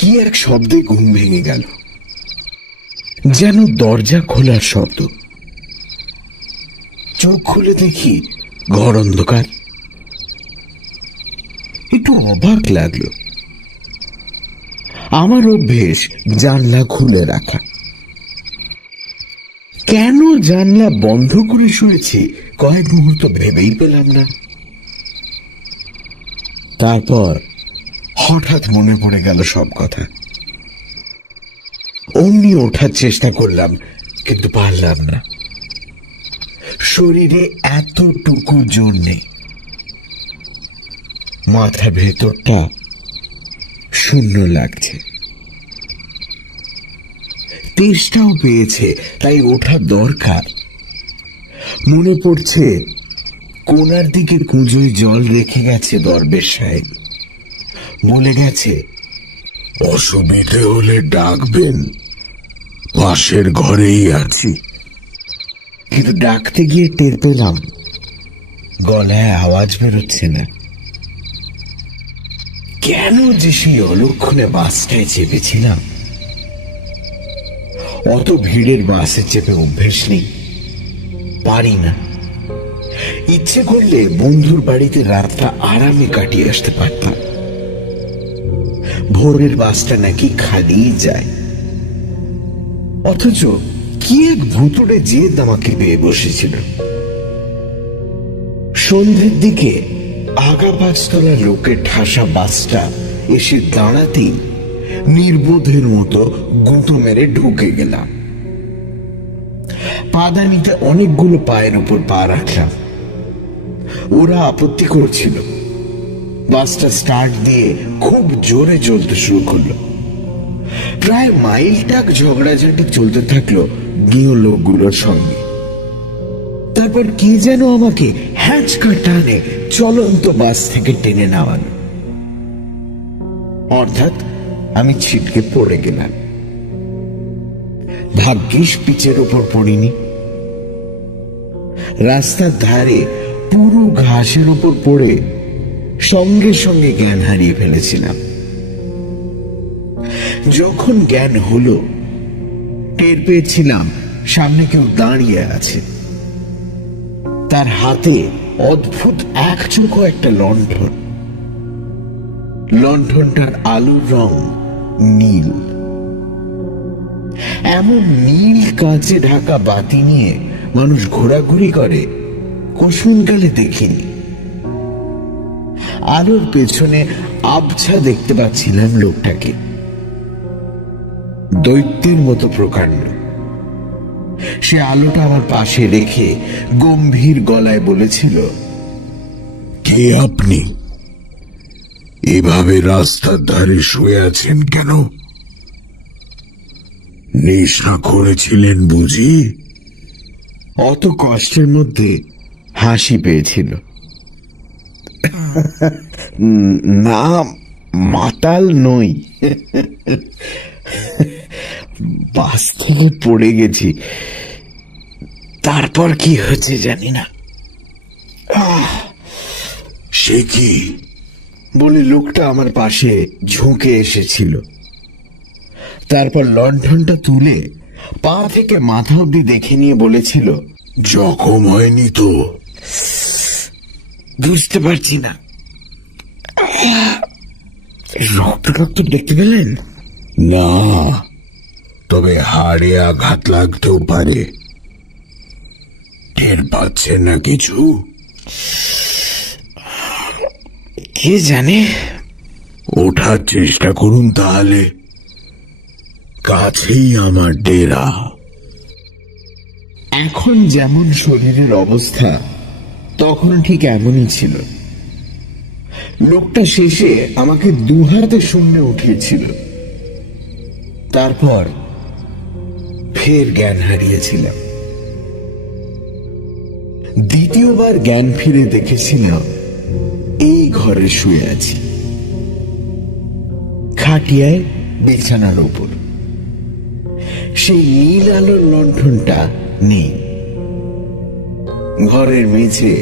কি এক শব্দে ঘুম ভেঙে গেল, যেন দরজা খোলার শব্দ। চোখ খুলে দেখি ঘর অন্ধকার। একটু অবাক লাগলো। আমার অভ্যেস জানলা খুলে রাখা। কেন জানলা বন্ধ করে শুয়েছি কয়েক মুহূর্ত ভেবেই পেলাম না। তারপর হঠাৎ মনে পড়ে গেল সব কথা। অমনি ওঠার চেষ্টা করলাম, কিন্তু পারলাম না। শরীরে এতটুকু জোর নেই। মাথার ভেতরটা শূন্য লাগছে। তেষ্টাও পেয়েছে, তাই ওঠা দরকার। মনে পড়ছে কোনার দিকে কুঁজোয় জল রেখে গেছে দরবেশ সাহেব। বলে গেছে, অসুবিধে হলে ডাকবেন, পাশের ঘরেই আছি। কিন্তু ডাকতে গিয়ে টের পেলাম গলায় আওয়াজ বেরোচ্ছে না। কেন যে সেই অলক্ষণে বাসটায় চেপেছিলাম? অত ভিড়ের বাসে চেপে অভ্যেস নেই, পারি না। ইচ্ছে করলে বন্ধুর বাড়িতে রাতটা আরামে কাটিয়ে আসতে পারতাম। ভোরের বাসটা নাকি খালি যায়, অথচ কি এক ভুতুড়ে জেদ আমাকে পেয়ে বসেছিল। সন্ধ্যের দিকে আগা পাঁচতলা লোকের ঠাসা বাসটা এসে দাঁড়াতেই নির্বোধের মতো গুঁতো মেরে ঢুকে গেলাম। পাদানিতে অনেকগুলো পায়ের উপর পা রাখলাম। ওরা আপত্তি করছিল। বাসটা স্টার্ট দিয়ে খুব জোরে চলতে শুরু করলো। প্রায় মাইলটাক ঝগড়াঝাটি চলতে থাকলো গৃহ লোকগুলোর সঙ্গে। তারপর কি যেন আমাকে হ্যাঁচকা টানে চলন্ত বাস থেকে টেনে নামানো। অর্থাৎ আমি ছিটকে পড়ে গেলাম। ভাগ্যিস পিচের উপর পড়িনি। রাস্তার ধারে পুরো ঘাসের উপর পড়ে সঙ্গে সঙ্গে জ্ঞান হারিয়ে ফেলেছিলাম। যখন জ্ঞান হলো, টের পেয়েছিলাম সামনে কেউ দাঁড়িয়ে আছে। তার হাতে অদ্ভুত একচোখো একটা লণ্ঠন। লণ্ঠনটার আলোর রং নীল। এমন নীল কাঁচে ঢাকা বাতি নিয়ে মানুষ ঘোরাঘুরি করে কুসুমকালে দেখিনি। আলোর পেছনে আবছা দেখতে পাচ্ছিলাম লোকটাকে। দৈত্যের মতো প্রকাণ্ড। সে আলোটা আমার পাশে রেখে গম্ভীর গলায় বলেছিল, কে আপনি? এভাবে রাস্তার ধারে শুয়ে আছেন কেন? নেশা করেছিলেন বুঝি? অত কষ্টের মধ্যে হাসি পেয়েছিল। না, মাতাল নই। বাস থেকে পড়ে গেছি, তারপর কি হয়েছে জানি না। সে কি বলে লোকটা আমার পাশে ঝুঁকে এসেছিল। তারপর লণ্ঠনটা তুলে পা থেকে মাথা অব্দি দেখে নিয়ে বলেছিল, জখম হয়নি তো? বুঝতে পারছি না। রক্ত রক্ত দেখতে পেলেন? না, তবে হাড়ে আঘাত লাগতেও পারে। টের পাচ্ছেন না কিছু? কে জানে। ওঠার চেষ্টা করুন তাহলে, কাছেই আমার ডেরা। এখন যেমন শরীরের অবস্থা তখন ঠিক এমনই ছিল। লোকটা শেষে আমাকে দুহাতে শূন্যে উঠিয়েছিল। তারপর ফের জ্ঞান হারিয়েছিলাম। দ্বিতীয়বার জ্ঞান ফিরে দেখেছিলাম এই ঘরে শুয়ে আছি, খাটিয়ায় বিছানার উপর। সেই নীল আলোর লণ্ঠনটা নেই। ঘরের মেঝে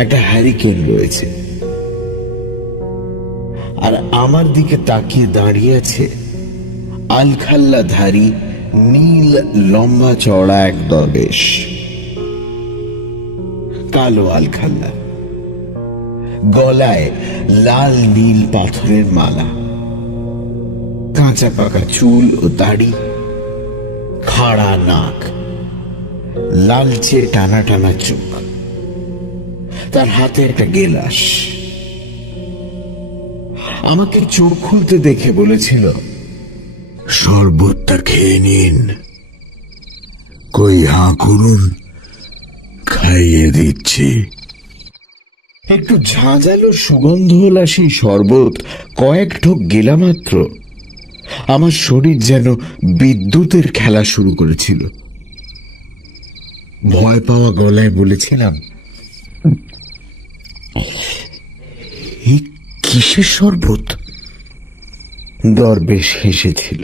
একটা হ্যারিকেন রয়েছে, আর আমার দিকে তাকিয়ে দাঁড়িয়ে আছে আলখাল্লাধারী নীল লম্বা চড়া এক দরবেশ। কালো আলখাল্লা, গলায় লাল নীল পাথরের মালা, কাঁচা পাকা চুল ও দাড়ি, খাড়া নাক, লালচে টানা টানা চোখ, তার হাতে একটা গেলাস। আমাকে চোখ খুলতে দেখে বলেছিল, শরবতটা খেয়ে নিন, কই হাঁ করুন, খাইয়ে দিচ্ছি। একটু ঝাঁঝালো সুগন্ধওয়ালা সেই শরবত কয়েক ঢোক গেলা মাত্র আমার শরীর যেন বিদ্যুতের খেলা শুরু করেছিল। ভয় পাওয়া গলায় বলেছিলাম, কিসের শরবত? দরবেশ হেসেছিল,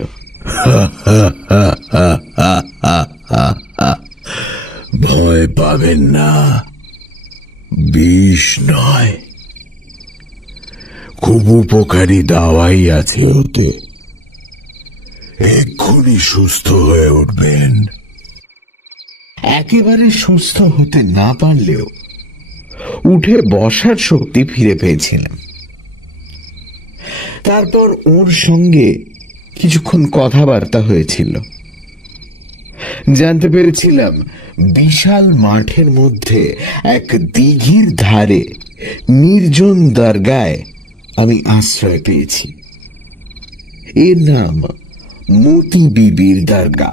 ভয় পাবেন না, বিষ নয়, খুব উপকারী দাওয়াই আছে ওতে, এক্ষুনি সুস্থ হয়ে উঠবেন। একেবারে সুস্থ হতে না পারলেও উঠে বসার শক্তি ফিরে পেয়েছিলাম। তারপর ওর সঙ্গে কিছুক্ষণ কথাবার্তা হয়েছিল। জানতে পেরেছিলাম বিশাল মাঠের মধ্যে এক দিঘির ধারে নির্জন দরগায় আমি আশ্রয় পেয়েছি। এর নাম মতি বিবির দরগা।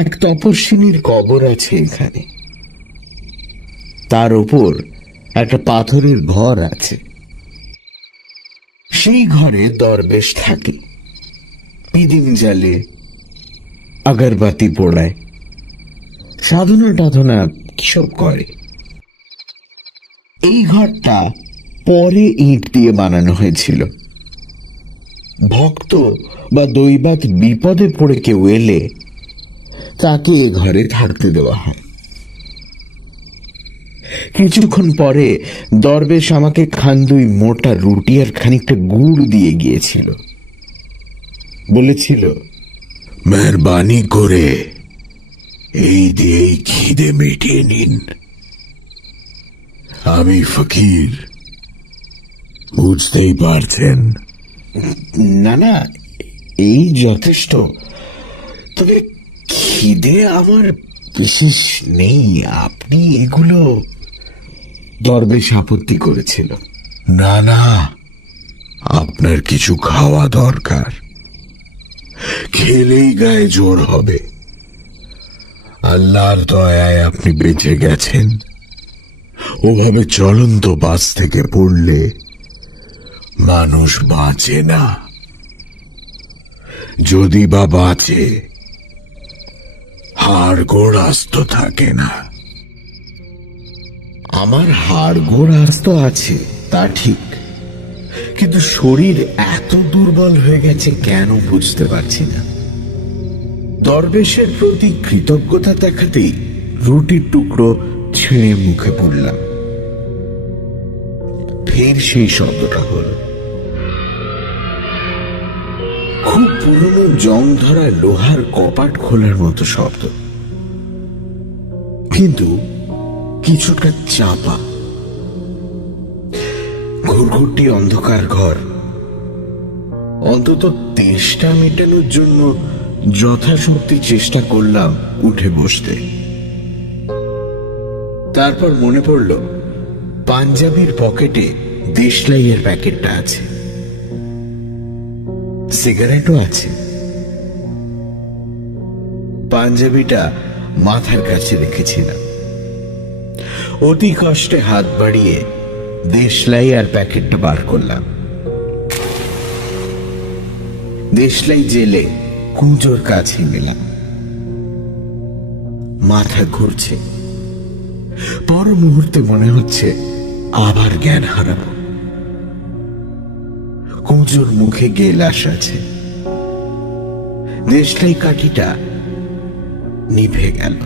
এক তপস্বিনীর কবর আছে এখানে। তার উপর একটা পাথরের ঘর আছে। সেই ঘরে দরবেশ থাকে, পিদিম জ্বালে, আগরবাতি পোড়ায়, সাধনা টাধনা কিসব করে। এই ঘরটা পরে ইট দিয়ে বানানো হয়েছিল। ভক্ত বা দৈবাত বিপদে পড়ে কেউ এলে তাকে এ ঘরে থাকতে দেওয়া হয়। কিছুক্ষণ পরে দরবেশ আমাকে খান্দুই মোটা রুটি আর খানিকটা গুড় দিয়ে গিয়েছিল। বলেছিল, মেহরবানি করে এই দিয়েই খিদে মিটিয়ে নিন, আমি ফকির, বুঝতেই পারছেন। না না, এই যথেষ্ট, তবে খিদে আমার বিশেষ নেই, আপনি এগুলো। দরবেশ আপত্তি করেছিল, না না, আপনার কিছু খাওয়া দরকার, খেলেই গায়ে জোর হবে। আল্লাহর দয়ায় আপনি বেঁচে গেছেন, ওভাবে চলন্ত বাস থেকে পড়লে মানুষ বাঁচে না, যদি বা বাঁচে হাড় গোড় আস্ত থাকে না। আমার হাড় গোড় আস্ত আছে তা ঠিক, কিন্তু শরীর এত দুর্বল হয়ে গেছে কেন বুঝতে পারছি না। দরবেশের প্রতি কৃতজ্ঞতা দেখাতেই রুটির টুকরো ছিঁড়ে মুখে পড়লাম। ফের সেই শব্দটা হল, খুব পুরনো জং ধরা লোহার কপাট খোলার মতো শব্দ, কিন্তু কিছুটা চাপা। ঘুরঘুরটি অন্ধকার ঘর। অন্তত তেষ্টা মেটানোর জন্য যথাশক্তি চেষ্টা করলাম উঠে বসতে। তারপর মনে পড়ল পাঞ্জাবির পকেটে দেশলাইয়ের প্যাকেটটা আছে, সিগারেটও আছে। পাঞ্জাবিটা মাথার কাছে রেখেছিলাম। অতি কষ্টে হাত বাড়িয়ে দেশলাই আর প্যাকেটটা বার করলাম। দেশলাই জেলে কুঁজোর কাছে গেলাম। মাথা ঘুরছে। পর মুহূর্তে মনে হচ্ছে আবার জ্ঞান হারাবো। কুঁজোর মুখে গেলাস আছে। দেশলাই কাঠিটা নিভে গেল।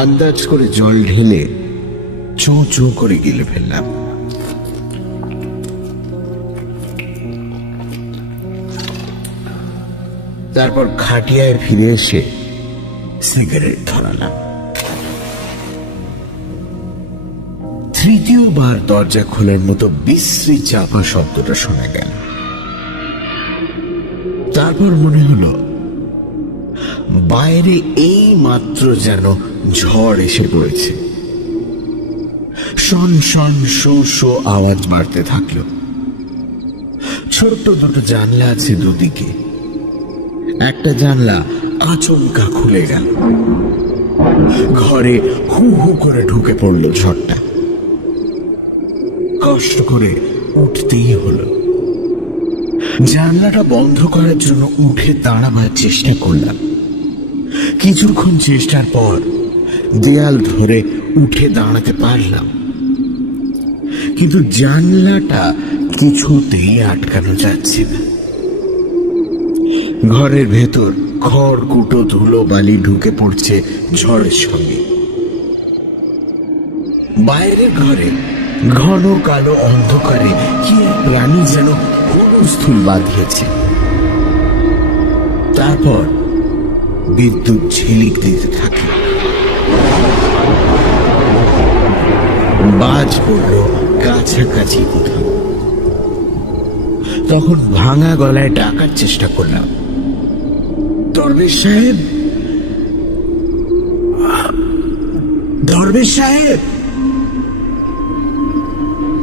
আন্দাজ করে জল ঢেলে চোঁ চোঁ করে গিলে ফেললাম। তারপর খাটিয়ায় ফিরে এসে সিগারেট ধরালাম। তৃতীয়বার দরজা খোলার মতো বিশ্রী চাপা শব্দটা শোনা গেল। তারপর মনে হলো বাইরে এই মাত্র যেন ঝড় এসে পড়েছে। শন শন শো শো আওয়াজ বাড়তে থাকলো। ছোট্ট দুটো জানলা আছে দুদিকে। একটা জানলা আচমকা খুলে গেল। ঘরে হু হু করে ঢুকে পড়ল ঝড়টা। কষ্ট করে উঠতেই হলো। জানলাটা বন্ধ করার জন্য উঠে দাঁড়াবার চেষ্টা করলাম। কিছুক্ষণ চেষ্টার পর দেয়াল ধরে উঠে দাঁড়াতে পারলাম, কিন্তু জানলাটা কিছুতেই আটকানো যাচ্ছে না। ঘরের ভেতর খড়কুটো ধুলো বালি ঢুকে পড়ছে ঝড়ের সঙ্গে। বাইরের ঘরে ঘন কালো অন্ধকারে কি এক প্রাণী যেন হুলস্থুল বাঁধিয়েছে। তারপর বিদ্যুৎ ঝিলিক দিতে থাকে। বাজ পড়ল কাছাকাছি কোথাও। তখন ভাঙা গলায় ডাকার চেষ্টা করলাম, দরবেশ সাহেব, দরবেশ সাহেব।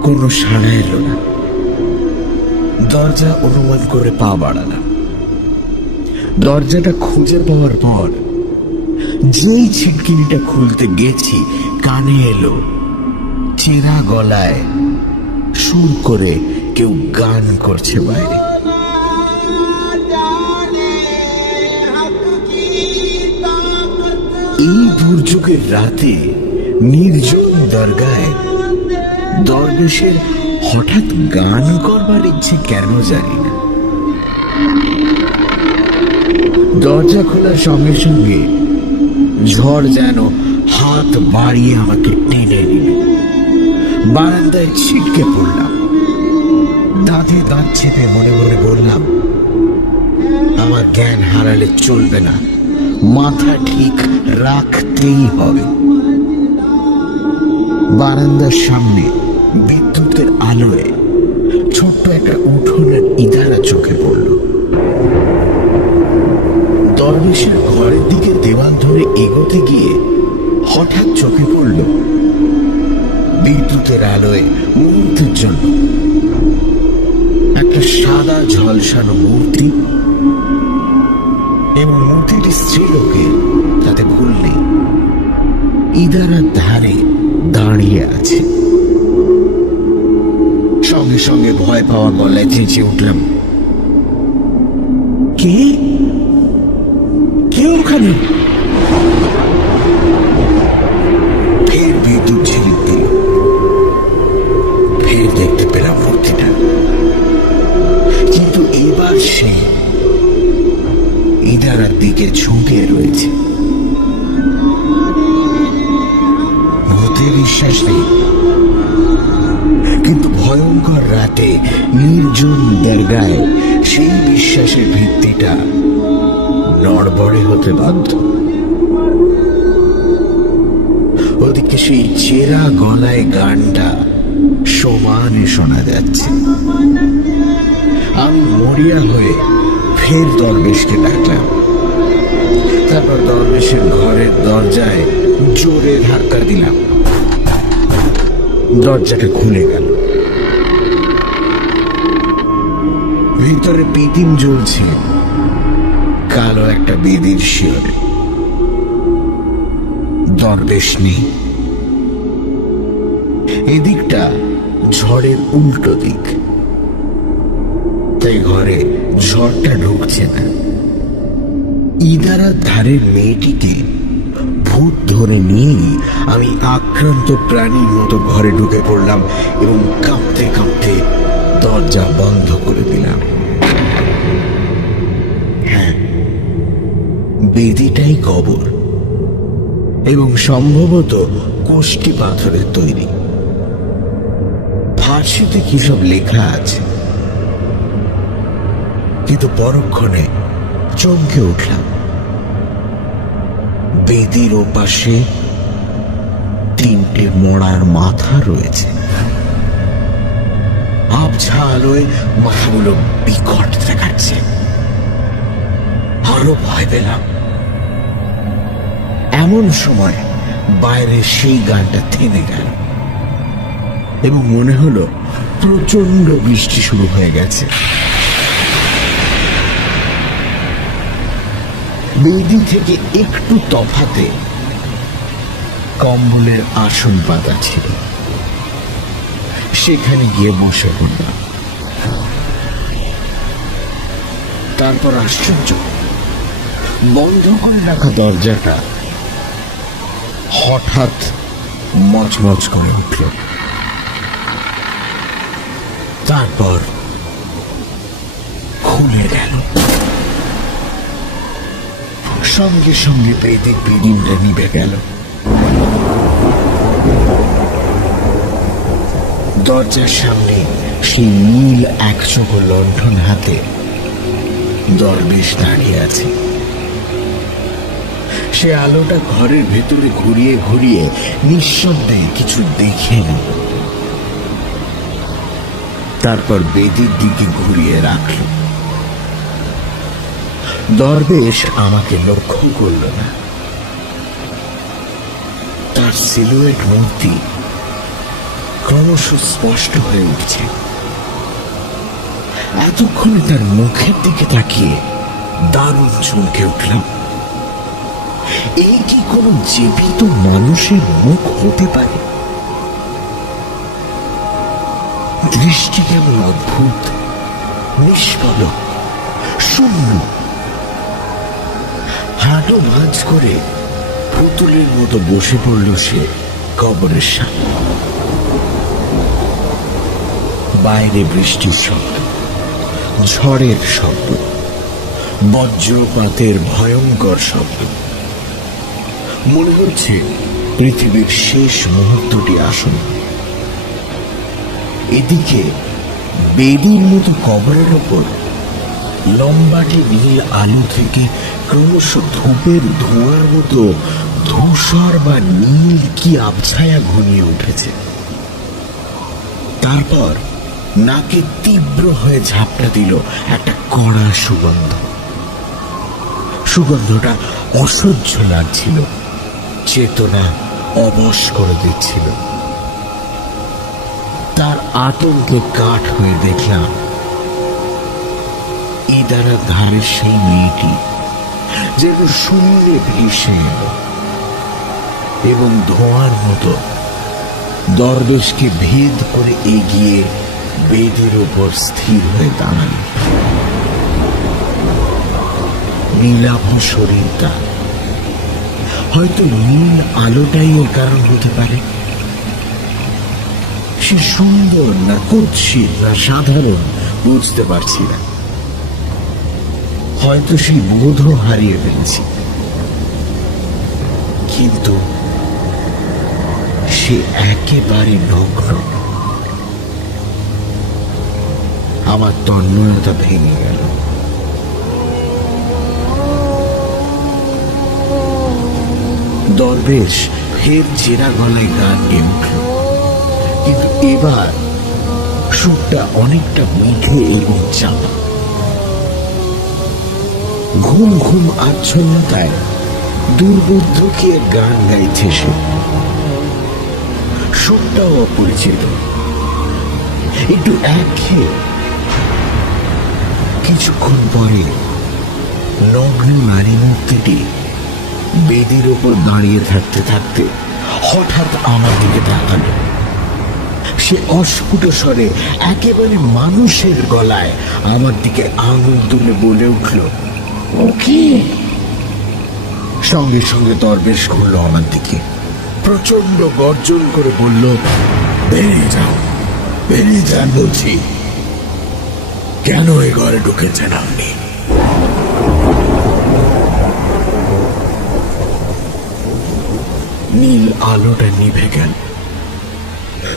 কোনো সাড়া এলো না। দরজা অনুমান করে পা বাড়ালাম। দরজাটা খুঁজে পাওয়ার পর যেই ছিটকিনিটা খুলতে গেছি, কানে এলো চেরা গলায় সুর করে কেউ গান করছে বাইরে। এই দুর্যোগের রাতে নির্জন দরগায় দরবেশের হঠাৎ গান করবার ইচ্ছে কেন জানি না। দরজা খোলার সঙ্গে সঙ্গে ঝড় যেন হাত বাড়িয়ে আমাকে টেনে নিল। বারান্দায় ছিটকে পড়লাম। দাঁতে দাঁত চেপে মনে মনে বললাম, আমার জ্ঞান হারালে চলবে না, মাথা ঠিক রাখতেই হবে। বারান্দার সামনে বিদ্যুতের আলোয় ছোট্ট একটা উঠোনের ইদারা চোখে পড়ল। দরবেশের ঘরের দিকে দেওয়াল ধরে এগোতে গিয়ে হঠাৎ চোখে পড়ল বিদ্যুতের আলোয় মুহূর্তের জন্য একটা সাদা ঝলসানো মূর্তি, এবং মূর্তিটি স্ত্রীলোকের, তাতে ভুল নেই। ইদারার ধারে দাঁড়িয়ে আছে। সঙ্গে সঙ্গে ভয় পাওয়া গলায় চেঁচিয়ে উঠলাম, কে কে ওখানে? ফের বিদ্যুৎ ঝিলিক দিল। ফের দেখতে পেলাম মূর্তিটা, কিন্তু এবার সে ইদারার দিকে ঝুঁকে রয়েছে। ভূতে বিশ্বাস নেই, কিন্তু ভয়ঙ্কর রাতে নির্জন দরগায় সেই বিশ্বাসের ভিত্তিটা নড়বড়ে হতে বাধ্য। ওদিকে সেই চেরা গলায় গানটা সমানে শোনা যাচ্ছে। আমি মরিয়া হয়ে ফের দরবেশকে ডাকলাম। তারপর দরবেশের ঘরের দরজায় জোরে ধাক্কা দিলাম। দরজাটা খুলে গেল। ভিতরে পিতিম জ্বলছে কালো একটা বেদির শিয়রে। দরবেশ নেই। এদিকটা ঝড়ের উল্টো দিক, তাই ঘরে ঝড়টা ঢুকছে না। ইদারার ধারের মেয়েটিকে ভূত ধরে নিয়েই আমি আক্রান্ত প্রাণীর মতো ঘরে ঢুকে পড়লাম এবং কাঁপতে কাঁপতে দরজা বন্ধ করে দিলাম। হ্যাঁ, বেদিটাই কবর, এবং সম্ভবত কোষ্টি পাথরের তৈরি। ফার্সিতে কি সব লেখা আছে, কিন্তু পরক্ষণে চমকে উঠলাম। বেদির ওপাশে 3টে মড়ার মাথা রয়েছে। আবছা আলোয় মাথাগুলো বিকট দেখাচ্ছে। আরো ভয় পেলাম। এমন সময় বাইরে সেই গানটা থেমে গেল এবং মনে হলো প্রচন্ড বৃষ্টি শুরু হয়ে গেছে। বেদি থেকে একটু তফাতে কম্বলের আসন পাতা ছিল। সেখানে গিয়ে বসে পড়লাম। তারপর আশ্চর্য, বন্ধ করে রাখা দরজাটা হঠাৎ মচমচ করে উঠল। তারপর খুলে গেল। সঙ্গে সঙ্গে বেদির বিড়িটা নিভে গেল। দরজার সামনে সেই নীল একচোখ লণ্ঠন হাতে দরবেশ দাঁড়িয়ে আছে। সে আলোটা ঘরের ভেতরে ঘুরিয়ে ঘুরিয়ে নিঃশব্দে কিছু দেখে নিল। তারপর বেদির দিকে ঘুরিয়ে রাখল। দরবেশ আমাকে লক্ষ্য করল না। তার সিলুয়েট মূর্তি ক্রমশ স্পষ্ট হয়ে উঠছে। এতক্ষণে তার মুখের দিকে তাকিয়ে দারুণ চমকে উঠলাম। এই কি কোনো জীবিত মানুষের মুখ হতে পারে? দৃষ্টি কেমন অদ্ভুত, নিষ্পলক, শূন্য। হাঁটু ভাঁজ করে পুতুলের মতো বসে পড়ল সে কবরের সামনে। বাইরে বৃষ্টির শব্দ, ঝড়ের শব্দ, বজ্রপাতের ভয়ঙ্কর শব্দ। মনে হচ্ছে পৃথিবীর শেষ মুহূর্তটি আসন্ন। এদিকে বেদির মতো কবরের ওপর লম্বাটি নীল আলো থেকে ক্রমশ ধূপের ধোঁয়ার মতো ধূসর বা নীল কি আবছায়া ঘনিয়ে উঠেছে। তারপর নাকে তীব্র হয়ে ঝাপটা দিল একটা কড়া সুগন্ধ। সুগন্ধটা অসহ্য লাগছিল, চেতনা অবশ করে দিচ্ছিল। তার আতঙ্কে কাঠ হয়ে দেখলাম ইদারার ধারে সেই মেয়েটি যেন শূন্যে ভেসে এল এবং ধোঁয়ার মতো দরবেশকে ভেদ করে এগিয়ে বেদের উপর স্থির হয়ে দাঁড়াল। নীলাভ শরীর তার। হয়তো নীল আলোটাই এর কারণ হতে পারে। সে সুন্দর না কুৎসিত না সাধারণ বুঝতে পারছি না। হয়তো সেই বোধও হারিয়ে ফেলেছি। কিন্তু সে একেবারে নগ্ন। আমার তন্ময়তা ভেঙে গেল। দরবেশ ফের জেরা গলায় গান গেয়ে উঠল, কিন্তু এবার সুরটা অনেকটা মিঠে এবং চাপা। ঘুম ঘুম আচ্ছন্নতায় দুর্বোধ্য কে গান গাইছে সে। সুরটাও অপরিচিত, একটু একঘেয়ে। কিছুক্ষণ পরে নগ্ন নারী মূর্তিটি বেদির ওপর দাঁড়িয়ে থাকতে থাকতে হঠাৎ আমার দিকে তাকালো। সে অস্ফুট স্বরে একেবারে মানুষের গলায় আমার দিকে আঙুল তুলে বলে উঠল, ওকে। সঙ্গে সঙ্গে দরবেশ ঘুরল আমার দিকে, প্রচন্ড গর্জন করে বলল, বেরিয়ে যাও, বেরিয়ে যান বলছি। কেন এই ঘরে ঢুকেছেন আপনি? নীল আলোটা নিভে গেল।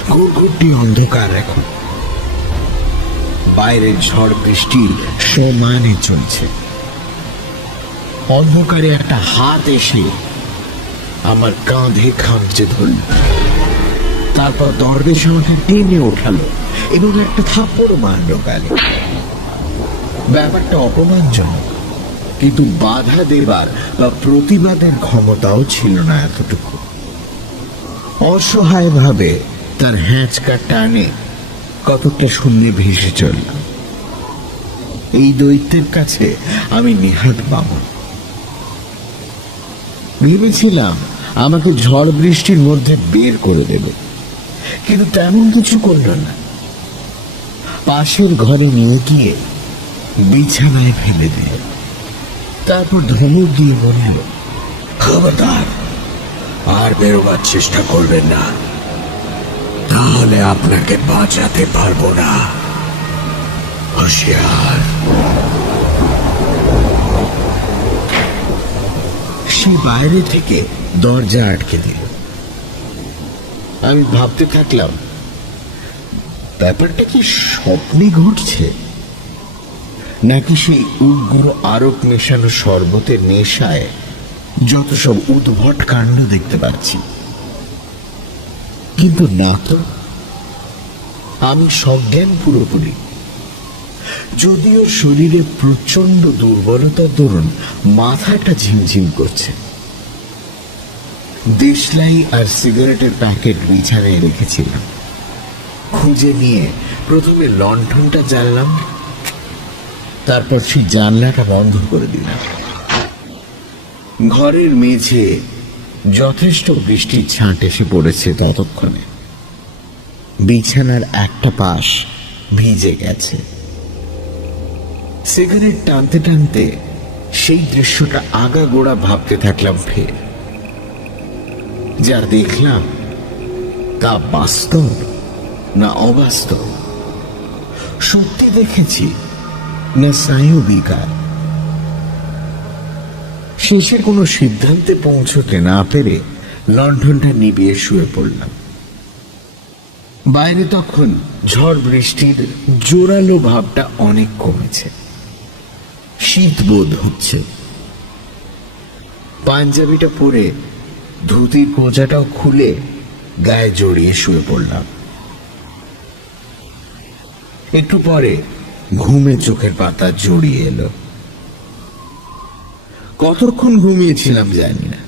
ঘুরঘুরটি অন্ধকার এখন। বাইরের ঝড় বৃষ্টির সমানে চলছে। অন্ধকারে একটা হাত এসে আমার কাঁধে খামচে ধরল। তারপর দরবেশ আমাকে টেনে ওঠালো এবং একটা থাপ্পড় মারল গালে। ব্যাপারটা অপমানজনক, কিন্তু বাধা দেবার বা প্রতিবাদের ক্ষমতাও ছিল না এতটুকু। অসহায় ভাবে তার হ্যাঁচকা টানে কতকটা শূন্যে ভেসে চললাম। এই দৈত্যের কাছে আমি নেহাত বামন। ভেবেছিলাম আমাকে ঝড় বৃষ্টির মধ্যে বের করে দেবে, কিন্তু তেমন কিছু করল না। পাশের ঘরে নিয়ে গিয়ে বিছানায় ফেলে দিল। তারপর ধমক দিয়ে বলল, খবরদার আর বেরোবার চেষ্টা করবেন না, তাহলে আপনাকে বাঁচাতে পারবো না। হুঁশিয়ার। সে বাইরে থেকে দরজা আটকে দিল। আমি ভাবতে থাকলাম, ব্যাপারটা কি স্বপ্নে ঘটছে, নাকি সেই উগ্র আরক মেশানো শরবতের নেশায় যত সব উদ্ভট কাণ্ড দেখতে পাচ্ছি। কিন্তু না তো, আমি সজ্ঞান পুরোপুরি। যদিও শরীরে প্রচন্ড দুর্বলতার দরুন মাথাটা ঝিমঝিম করছে। দেশলাই আর সিগারেটের প্যাকেট বিছানায় রেখেছিলাম। খুঁজে নিয়ে প্রথমে লণ্ঠনটা জ্বাললাম, তারপর সেই জানলাটা বন্ধ করে দিলাম। ঘরের মেঝে যথেষ্ট বৃষ্টির ছাঁট এসে পড়েছে ততক্ষণে। বিছানার একটা পাশ ভিজে গেছে। সিগারেট টানতে টানতে সেই দৃশ্যটা আগাগোড়া ভাবতে থাকলাম। ফের যা দেখলাম তা বাস্তব না অবাস্তব, সত্যি দেখেছি না স্নায়ু বিকার। শেষে কোনো সিদ্ধান্তে পৌঁছতে না পেরে লণ্ঠনটা নিভিয়ে শুয়ে পড়লাম। বাইরে তখন ঝড় বৃষ্টির জোরালো ভাবটা অনেক কমেছে। শীত বোধ হচ্ছে। পাঞ্জাবিটা পরে ধুতির কোজাটাও খুলে গায়ে জড়িয়ে শুয়ে পড়লাম। একটু পরে ঘুমে চোখের পাতা জড়িয়ে এলো। কতক্ষণ ঘুমিয়েছিলাম জানি না।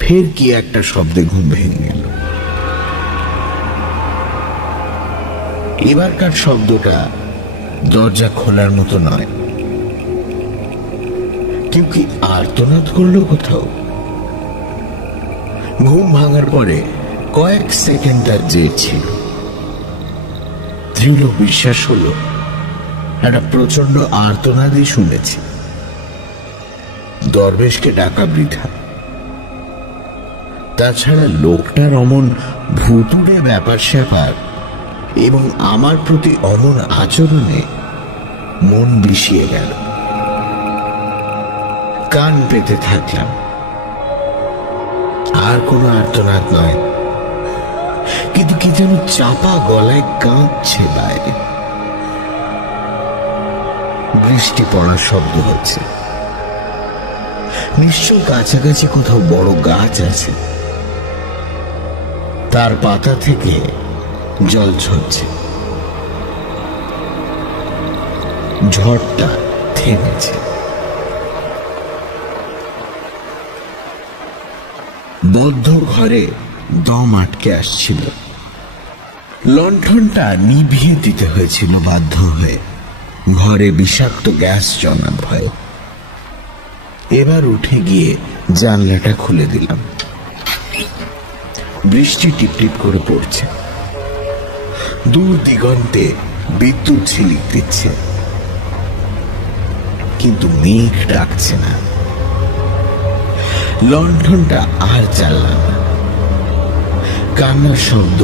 ফের কি একটা শব্দে ঘুম ভেঙে গেল। এবারকার শব্দটা দরজা খোলার মতো নয়। কেউ কি আর্তনাদ করলো কোথাও? ঘুম ভাঙার পরে কয়েক সেকেন্ড তার জের ছিল। দৃঢ় বিশ্বাস হলো একটা প্রচন্ড আর্তনাদই শুনেছি। দরবেশকে ডাকা বৃথা। তাছাড়া লোকটার অমন ভুতুড়ে ব্যাপার স্যাপার এবং আমার প্রতি অমন আচরণে মন বিষিয়ে গেল। কান পেতে থাকলাম। আর কোনো আর্তনাদ নয়, কিন্তু কি যেন চাপা গলায় কাঁদছে বাইরে। বৃষ্টি পড়ার শব্দ হচ্ছে। নিশ্চয় কাছাকাছি কোথাও বড় গাছ আছে, তার পাতা থেকে জল ঝরছে। ঝড়টা থেমেছে। বদ্ধ ঘরে দম আটকে আসছিল। লণ্ঠনটা নিভিয়ে দিতে হয়েছিল বাধ্য হয়ে, ঘরে বিষাক্ত গ্যাস জমার ভয়ে। এবার উঠে গিয়ে জানলাটা খুলে দিলাম। বৃষ্টি টিপটিপ করে পড়ছে। দূর দিগন্তে বিদ্যুৎ ঝিলিক দিচ্ছে, কিন্তু মেঘ ডাকছে না। লণ্ঠনটা আর জ্বাললাম না। কান্নার শব্দ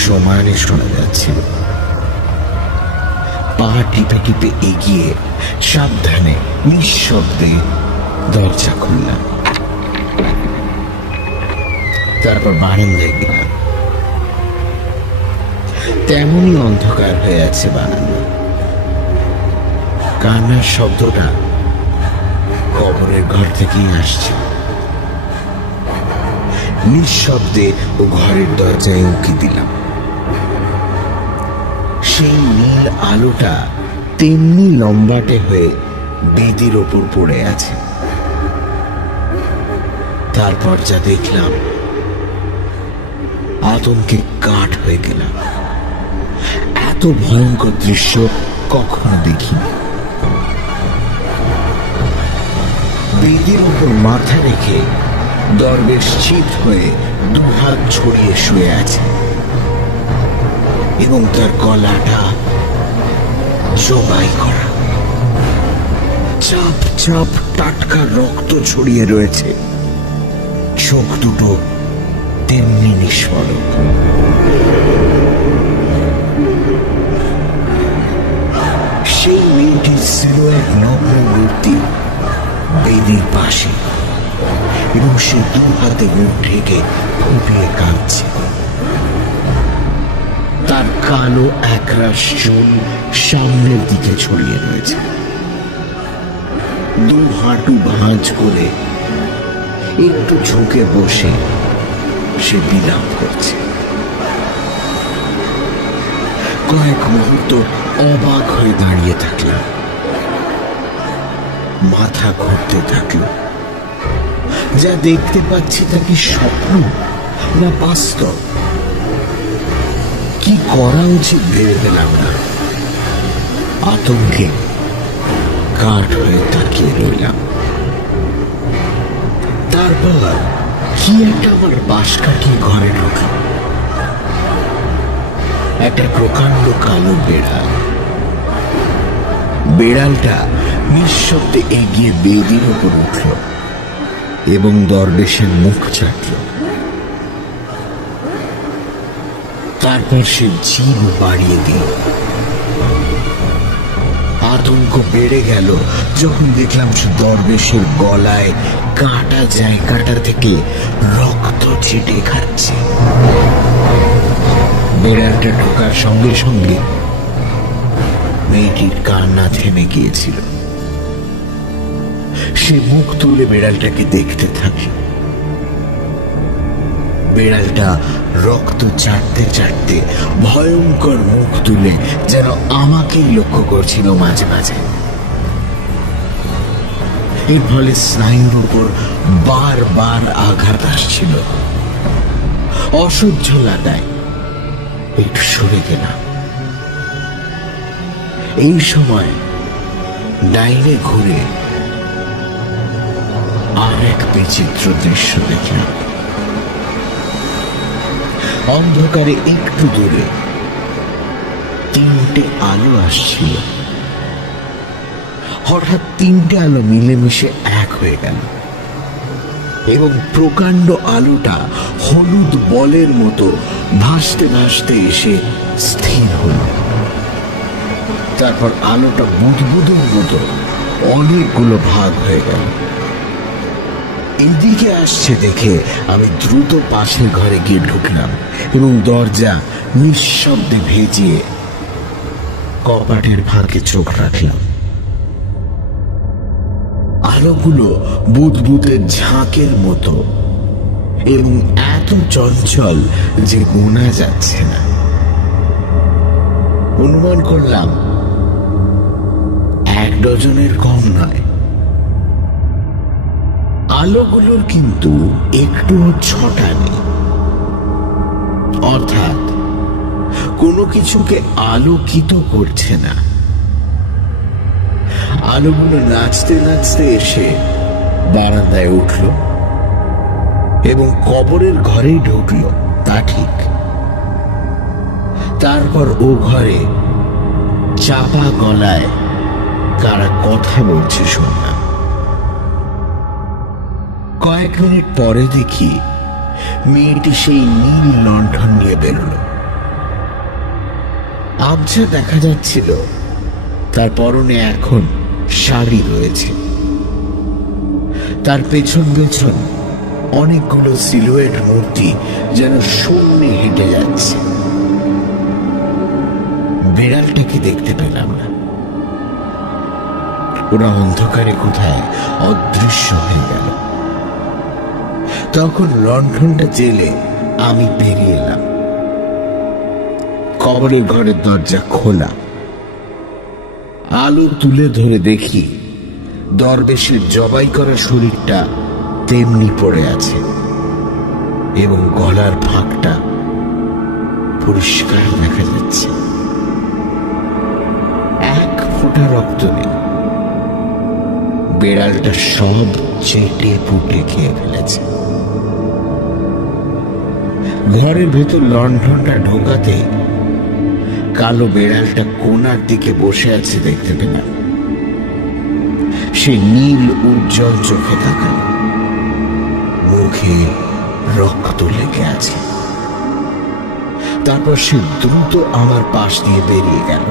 সমানে শোনা যাচ্ছিল। পা টিপে টিপে এগিয়ে সাবধানে নিঃশব্দে দরজা খুললাম। তারপর বারান্দায় গেলাম। তেমনই অন্ধকার হয়ে আছে বারান্দা। কান্নার শব্দটা কবরের ঘর থেকেই আসছে। নিঃশব্দে ও ঘরের দরজায় উঁকি দিলাম। সেই নীল আলোটা তেমনি লম্বাটে হয়ে বেদির ওপর পড়ে আছে। তারপর যা দেখলাম, আতঙ্কে কাঠ হয়ে গেলাম। এত ভয়ঙ্কর দৃশ্য কখনো দেখিনি। বেদির উপর মাথা রেখে দরবেশ চিত হয়ে দুহাত ছড়িয়ে শুয়ে আছে এবং তার গলাটা জবাই করা। চাপ চাপ টাটকা রক্ত ছড়িয়ে রয়েছে। চোখ দুটো তেমনি নিষ্পলক। সেই মেয়েটির সিলুয়েট নগ্ন মূর্তি বেদির পাশে এবং সে দু হাতে মুখ ঢেকে ফুপিয়ে কাঁদছে। তার কালো একরাশ চুল সামনের দিকে ছড়িয়ে রয়েছে। দু হাঁটু ভাঁজ করে একটু ঝুঁকে বসে সে বিলাপ করছে। কয়েক মুহূর্ত অবাক হয়ে দাঁড়িয়ে থাকলাম। মাথা ঘুরতে থাকলো। যা দেখতে পাচ্ছি তা কি স্বপ্ন না বাস্তব? কি করা উচিত ভেবে পেলাম না। আতঙ্কে কাঠ হয়ে তাকিয়ে রইলাম। তারপর কি একটা আমার বাঁশ কাটিয়ে ঘরে ঢুকল। একটা প্রকাণ্ড কালো বেড়াল। বেড়ালটা নিঃশব্দে এগিয়ে বেদির উপর উঠল এবং দরবেশের মুখ চাটল। তারপর সে জিভ বাড়িয়ে দিল। আতঙ্ক বেড়ে গেল যখন দেখলাম সে দরবেশের গলায় কাটা জায়গাটা থেকে রক্ত ছিটে খাচ্ছে। বেড়ালটা ঢোকার সঙ্গে সঙ্গে মেয়েটির কান্না থেমে গিয়েছিল। সে মুখ তুলে বেড়ালটাকে দেখতে থাকে। বেড়ালটা রক্ত চাটতে চাটতে ভয়ঙ্কর মুখ তুলে যেন আমাকেই লক্ষ্য করছিল মাঝে মাঝে। এর ফলে স্নায়ুর উপর বারবার আঘাত আসছিল। অসহ্য লাগায় একটু সরে গেলাম। এই সময় ডাইনে ঘুরে আর এক বিচিত্র দৃশ্য দেখলাম। অন্ধকারে একটু দূরে তিনটে আলো আসছিল। হঠাৎ তিনটে আলো মিলেমিশে এক হয়ে গেল এবং প্রকাণ্ড আলোটা হলুদ বলের মতো ভাসতে ভাসতে এসে স্থির হল। তারপর আলোটা বুদবুদের মতো অনেকগুলো ভাগ হয়ে গেল। এদিকে আসছে দেখে আমি দ্রুত পাশের ঘরে গিয়ে ঢুকলাম এবং দরজা নিঃশব্দে ভেজিয়ে কপাটের ফাঁকে চোখ রাখলাম। আলোগুলো বুদবুদের ঝাঁকের মতো এবং এত চঞ্চল যে গোনা যাচ্ছে না। অনুমান করলাম 1 ডজনের কম নয়। আলোগুলোর কিন্তু একটুও ছটা নেই, অর্থাৎ কোনো কিছুকে আলোকিত করছে না। আলোগুলো নাচতে নাচতে এসে বারান্দায় উঠল এবং কবরের ঘরেই ঢুকল, তা ঠিক। তারপর ও ঘরে চাপা গলায় কারা কথা বলছে শুনলাম। কয়েক মিনিট পরে দেখি মেয়েটি সেই নীল লণ্ঠন নিয়ে বেরোল। আবছা দেখা যাচ্ছিল তার পরনে এখন শাড়ি রয়েছে। তার পেছন পেছন অনেকগুলো সিলুয়েট মূর্তি যেন শূন্যে হেঁটে যাচ্ছে। বেড়ালটাকে দেখতে পেলাম না। ওরা অন্ধকারে কোথায় অদৃশ্য হয়ে গেল। তখন লণ্ঠনটা জেলে আমি বেরিয়ে এলাম। কবরের ঘরের দরজা খোলা। আলো তুলে ধরে দেখি দরবেশের জবাই করা শরীরটা তেমনি পড়ে আছে এবং গলার ফাঁকটা পরিষ্কার দেখা যাচ্ছে। এক ফোঁটা রক্ত নেই। বেড়ালটা সব চেটে পুটে খেয়ে ফেলেছে। ঘরের ভেতর লণ্ঠনটা ঢোকাতে কালো বেড়ালটা কোণার দিকে বসে আছে দেখতে পেলাম। সে নীল উজ্জ্বল চোখে তাকালো, মুখে রক্ত লেগে আছে। তারপর সে দ্রুত আমার পাশ দিয়ে বেরিয়ে গেল।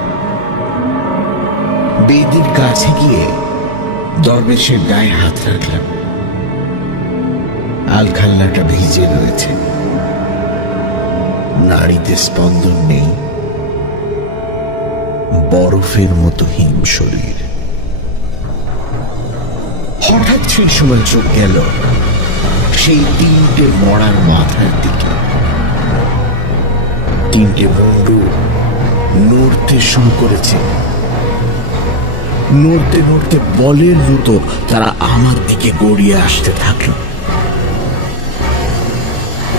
বেদির কাছে গিয়ে দরবেশের গায়ে হাত রাখলাম। আলখাল্লাটা ভিজে রয়েছে, নাড়িতে স্পন্দন নেই, বরফের মতো হিম শরীর। হঠাৎ সেই সময় চোখ গেল সেই তিনটে মরার মাথার দিকে। তিনটে মুন্ডু নড়তে শুরু করেছে। নড়তে নড়তে বলের মতো তারা আমার দিকে গড়িয়ে আসতে থাকলো।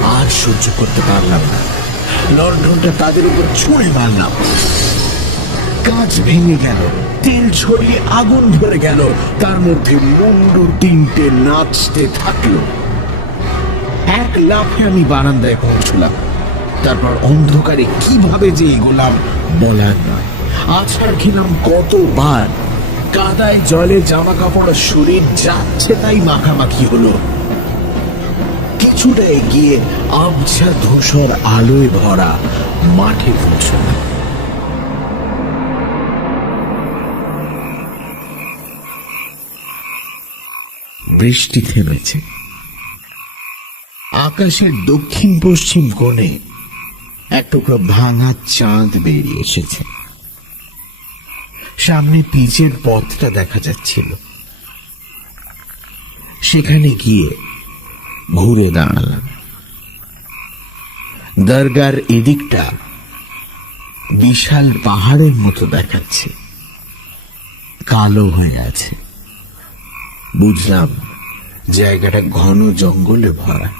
আর সহ্য করতে পারলাম না, লণ্ঠনটা তাদের উপর ছুঁড়ে মারলাম। কাঁচ ভেঙে গেল, তেল ছড়িয়ে আগুন ধরে গেল। তার মধ্যে মুন্ডু তিনটে নাচতে থাকলো। এক লাফে আমি বারান্দায় পৌঁছলাম। তারপর অন্ধকারে কিভাবে যে এগোলাম বলার নয়। আছাড় খেলাম কতবার। কাদায় জলে জামা কাপড় শরীর যাচ্ছে তাই মাখামাখি হলো। কিছুটা এগিয়ে আবছা ধূসর আলোয় ভরা মাঠে পৌঁছলাম। বৃষ্টি থেমেছে। আকাশের দক্ষিণ পশ্চিম কোণে এক টুকরো ভাঙা চাঁদ বেরিয়ে এসেছে। সামনে পিচের পথটা দেখা যাচ্ছিল। সেখানে গিয়ে ঘুরে দাঁড়ালাম। দরগার এদিকটা বিশাল পাহাড়ের মতো দেখাচ্ছে, কালো হয়ে আছে। বুঝলাম জায়গাটা ঘন জঙ্গলে ভরা।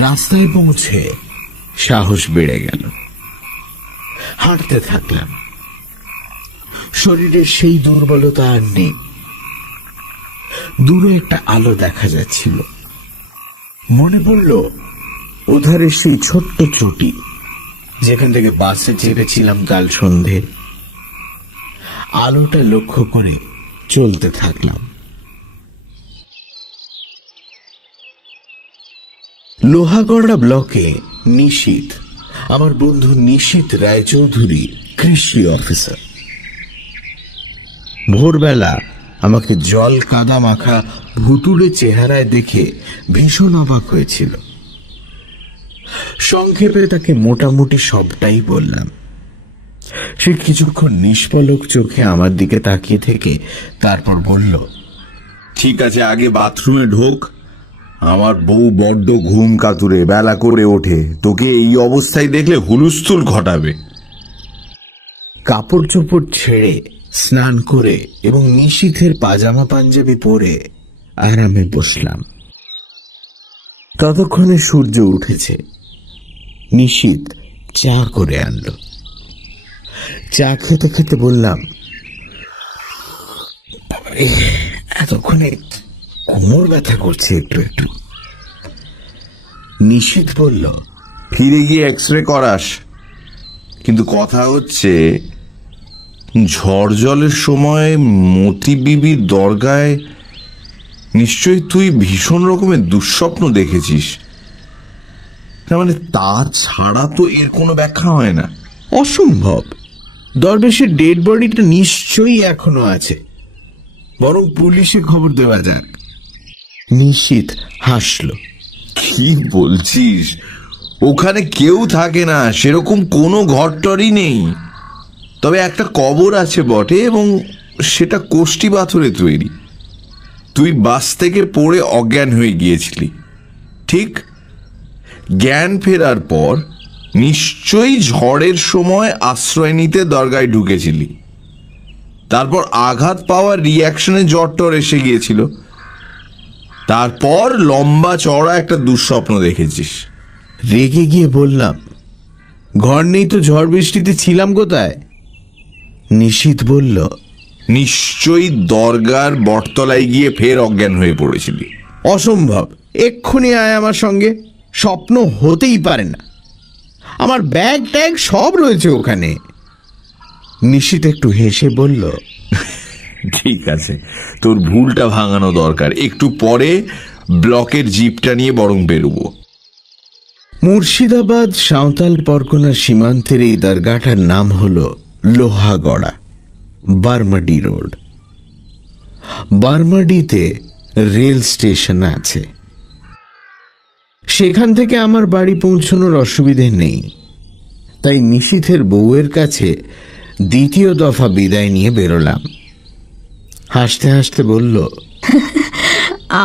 রাস্তায় পৌঁছে সাহস বেড়ে গেল। হাঁটতে থাকলাম। শরীরের সেই দুর্বলতা আর নেই। দূরে একটা আলো দেখা যাচ্ছিল। মনে পড়ল ওধারে সেই ছোট্ট চটি যেখান থেকে বাসে চেপেছিলাম কাল সন্ধে। আলোটা লক্ষ্য করে চলতে থাকলাম। লোহাগড়া ব্লকে নিশীথ, আমার বন্ধু নিশীথ রায়চৌধুরী কৃষি অফিসার। ভোরবেলা আমাকে জল কাদা মাখা ভুতুড়ে চেহারায় দেখে ভীষণ অবাক হয়েছিল। সংক্ষেপে তাকে মোটামুটি সবটাই বললাম। সে কিছুক্ষণ নিষ্পলক চোখে আমার দিকে তাকিয়ে থেকে তারপর বলল, ঠিক আছে, আগে বাথরুমে ঢোক। আমার বউ বড্ড ঘুম কাতুরে, বেলা করে ওঠে। তোকে এই অবস্থায় দেখলে হুলুস্থুল ঘটাবে। কাপড় চোপড় ছেড়ে স্নান করে এবং নিশীথের পাজামা পাঞ্জাবি পরে আরামে বসলাম। ততক্ষণে সূর্য উঠেছে। নিশীথ চা করে আনলো। চা খেতে খেতে বললাম, এতক্ষণে কোমর ব্যথা করছে একটু একটু। নিশীথ বলল, ফিরে গিয়ে এক্সরে করাস। কিন্তু কথা হচ্ছে, ঝড় জলের সময় মতি বিবির দরগায় নিশ্চয়ই তুই ভীষণ রকমের দুঃস্বপ্ন দেখেছিস। না মানে তা ছাড়া তো এর কোনো ব্যাখ্যা হয় না। অসম্ভব। দরবেশের ডেড বডিটা নিশ্চয়ই এখনো আছে, বরং পুলিশে খবর দেওয়া যাক। নিশীথ হাসল। কি বলছিস? ওখানে কেউ থাকে না, সেরকম কোনো ঘরটরই নেই। তবে একটা কবর আছে বটে, এবং সেটা কোষ্ঠী পাথরে তৈরি। তুই বাস থেকে পড়ে অজ্ঞান হয়ে গিয়েছিলি, ঠিক? জ্ঞান ফেরার পর নিশ্চয়ই ঝড়ের সময় আশ্রয় নিতে দরগায় ঢুকেছিলি। তারপর আঘাত পাওয়ার রিয়াকশনে জ্বর টর এসে গিয়েছিল। তারপর লম্বা চড়া একটা দুঃস্বপ্ন দেখেছিস। রেগে গিয়ে বললাম, ঘর নেই তো ঝড় বৃষ্টিতে ছিলাম কোথায়? নিশীথ বলল, নিশ্চয়ই দরগার বটতলায় গিয়ে ফের অজ্ঞান হয়ে পড়েছিলি। অসম্ভব, এক্ষুনি আয় আমার সঙ্গে। স্বপ্ন হতেই পারে না, আমার ব্যাগ ট্যাগ সব রয়েছে ওখানে। নিশীথ একটু হেসে বলল, ঠিক আছে, তোর ভুলটা ভাঙানো দরকার। একটু পরে ব্লকের জিপটা নিয়ে বরং বেরোবো। মুর্শিদাবাদ সাঁওতাল পরগনার সীমান্তের এই দরগাটার নাম হল লোহাগড়া, বারমাডি রোড। বারমাডিতে রেল স্টেশন আছে, সেখান থেকে আমার বাড়ি পৌঁছানোর অসুবিধে নেই। তাই নিশীথের বউয়ের কাছে দ্বিতীয় দফা বিদায় নিয়ে বেরোলাম। হাসতে হাসতে বলল,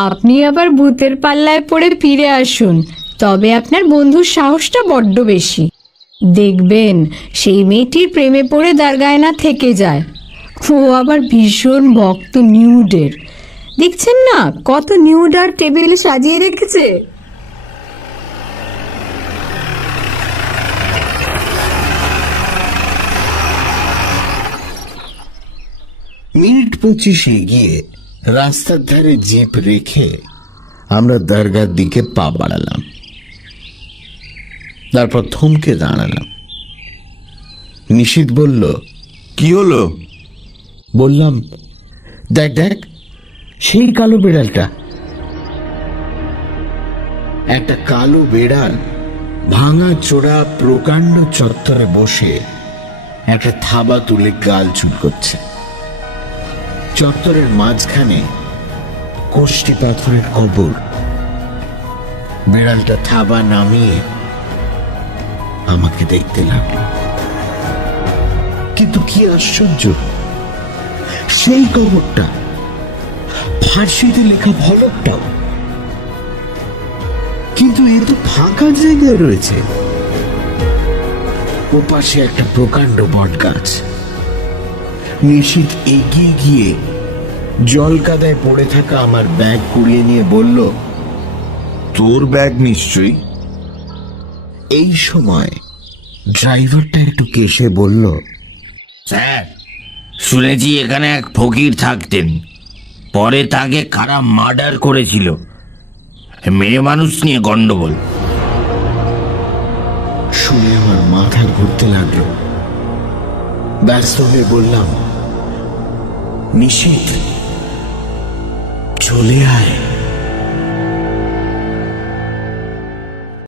আপনি আবার ভূতের পাল্লায় পড়ে ফিরে আসুন, তবে আপনার বন্ধুর সাহসটা বড্ড বেশি। দেখবেন সেই মেয়েটির প্রেমে পড়ে দরগায় না থেকে যায়। ও আবার ভীষণ ভক্ত নিউডের। দেখছেন না কত নিউড আর টেবিলে সাজিয়ে রেখেছে। মিনিট 25 গিয়ে রাস্তার ধারে জিপ রেখে আমরা দরগার দিকে পা বাড়ালাম। তারপর থমকে দাঁড়ালাম। নিশীথ বলল, কি হলো? বললাম, দেখ দেখ, সেই কালো বেড়ালটা। একটা কালো বেড়াল ভাঙা চোরা প্রকাণ্ড চত্বরে বসে একটা থাবা তুলে গাল চুলকোচ্ছে। চত্বরের মাঝখানে কোষ্ঠী পাথরের কবর। বেড়ালটা থাবা নামিয়ে আমাকে দেখতে লাগলো। কিন্তু কি আশ্চর্য, সেই কবরটা, ফার্সিতে লেখা ফলকটাও, কিন্তু এ তো ফাঁকা জায়গায় রয়েছে। ওপাশে একটা প্রকাণ্ড বট গাছ। নিশীথ এগিয়ে গিয়ে জল কাদায় পড়ে থাকা আমার ব্যাগ কুড়িয়ে নিয়ে বলল, তোর ব্যাগ নিশ্চয়ই। এই সময় ড্রাইভারটা একটু কেসে বলল, স্যার, শুনেছি এখানে এক ফকির থাকতেন, পরে তাকে কারা মার্ডার করেছিল। মেয়ে মানুষ নিয়ে গন্ডগোল। শুনে আমার মাথা ঘুরতে লাগলো। ব্যস্ত হয়ে বললাম, নিশীথ, চলে আয়।